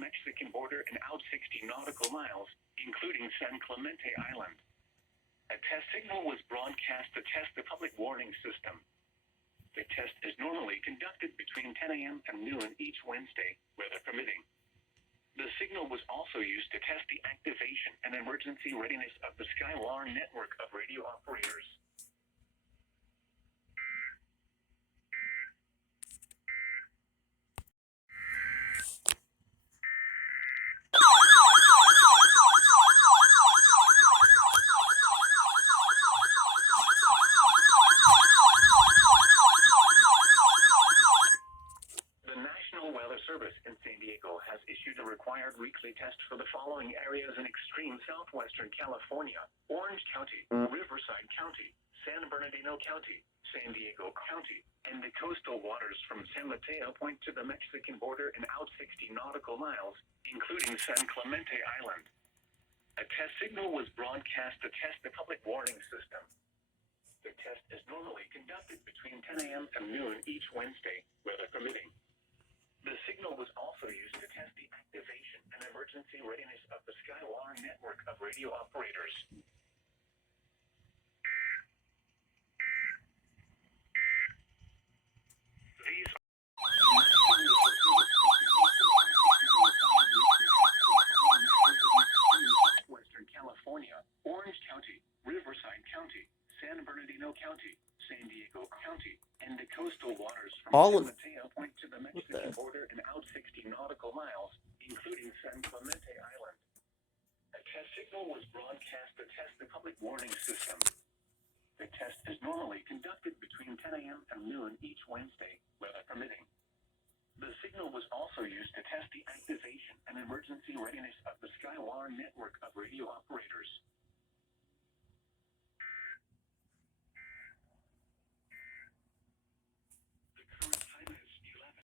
Mexican border and out 60 nautical miles, including San Clemente Island. A test signal was broadcast to test the public warning system. The test is normally conducted between 10 a.m. and noon each Wednesday, weather permitting. The signal was also used to test the activation and emergency readiness of the SkyWire network of radio operators. Service in San Diego has issued a required weekly test for the following areas in extreme southwestern California: Orange County, Riverside County, San Bernardino County, San Diego County, and the coastal waters from San Mateo Point to the Mexican border and out 60 nautical miles, including San Clemente Island. A test signal was broadcast to test the public warning system. The test is normally conducted between 10 a.m. and noon each Wednesday, weather permitting. The signal was also used to test the activation and emergency readiness of the SkyWire network of radio operators. These Western California, Orange County, Riverside County, San Bernardino County, San Diego County, and the coastal waters from San Mateo Point to the Mexican border and out 60 nautical miles, including San Clemente Island. A test signal was broadcast to test the public warning system. The test is normally conducted between 10 a.m. and noon each Wednesday, weather permitting. The signal was also used to test the activation and emergency readiness of the SkyWire network of radio operators.